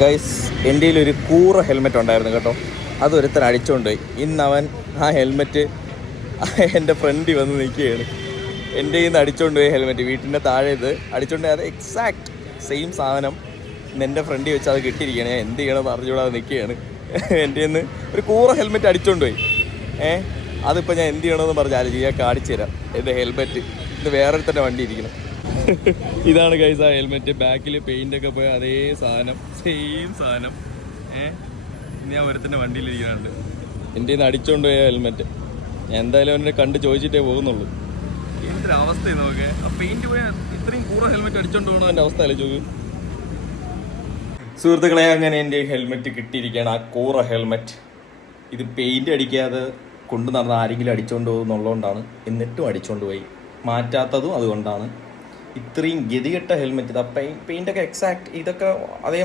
Guys, എൻ്റെ ഒരു കൂറ ഹെൽമെറ്റ് ഉണ്ടായിരുന്നു കേട്ടോ. അതൊരുത്തൻ അടിച്ചുകൊണ്ട് പോയി. ഇന്നവൻ ആ ഹെൽമെറ്റ് എൻ്റെ ഫ്രണ്ടിൽ വന്ന് നിൽക്കുകയാണ്. എൻ്റെ കയ്യിൽ നിന്ന് അടിച്ചുകൊണ്ട് പോയി ഹെൽമെറ്റ് വീട്ടിൻ്റെ താഴെ ഇത് അടിച്ചുകൊണ്ട് അത് എക്സാക്ട് സെയിം സാധനം ഇന്ന് എൻ്റെ ഫ്രണ്ടിൽ വെച്ച് അത് കിട്ടിയിരിക്കുകയാണ്. ഞാൻ എന്ത് ചെയ്യണമെന്ന് അറിഞ്ഞുകൂടാതെ നിൽക്കുകയാണ്. എൻ്റെ നിന്ന് ഒരു കൂറ ഹെൽമെറ്റ് അടിച്ചുകൊണ്ട് പോയി. അതിപ്പോൾ ഞാൻ എന്ത് ചെയ്യണമെന്ന് പറഞ്ഞ് ആലോചിച്ച് ഞാൻ കാണിച്ചു തരാം. എൻ്റെ ഹെൽമെറ്റ് ഇത് വേറൊരുത്തൻ്റെ വണ്ടി ഇരിക്കണം. ഇതാണ് ഗൈസ് ആ ഹെൽമെറ്റ്. ബാക്കിൽ പെയിൻ്റൊക്കെ പോയ അതേ സാധനം, സെയിം സാധനം. ഇനി ഞാൻ ഒരുത്തൻ്റെ വണ്ടിയിലിരിക്കുന്നുണ്ട്. എൻ്റെ നിന്ന് അടിച്ചുകൊണ്ട് പോയ ഹെൽമെറ്റ്. ഞാൻ എന്തായാലും അവനെ കണ്ട് ചോദിച്ചിട്ടേ പോകുന്നുള്ളൂ. എന്തൊരു അവസ്ഥയാണ് നോക്കെ. ആ പെയിൻറ്റ് പോയ ഇത്രയും കൂറ ഹെൽമെറ്റ് അടിച്ചുകൊണ്ട് പോകണം. എൻ്റെ അവസ്ഥ അല്ലേ ചോദിക്കും. സുഹൃത്തുക്കളെ, അങ്ങനെ എൻ്റെ ഹെൽമെറ്റ് കിട്ടിയിരിക്കുകയാണ്. ആ കൂറ ഹെൽമെറ്റ്. ഇത് പെയിൻ്റ് അടിക്കാതെ കൊണ്ടു നടന്ന ആരെങ്കിലും അടിച്ചുകൊണ്ട് പോകുന്നുള്ളതുകൊണ്ടാണ്. എന്നിട്ടും അടിച്ചുകൊണ്ട് പോയി. മാറ്റാത്തതും അതുകൊണ്ടാണ്. ഇത്രയും ഗതികെട്ട ഹെൽമെറ്റ്. ഇതാ പെയിൻ്റൊക്കെ എക്സാക്ട് ഇതൊക്കെ അതേ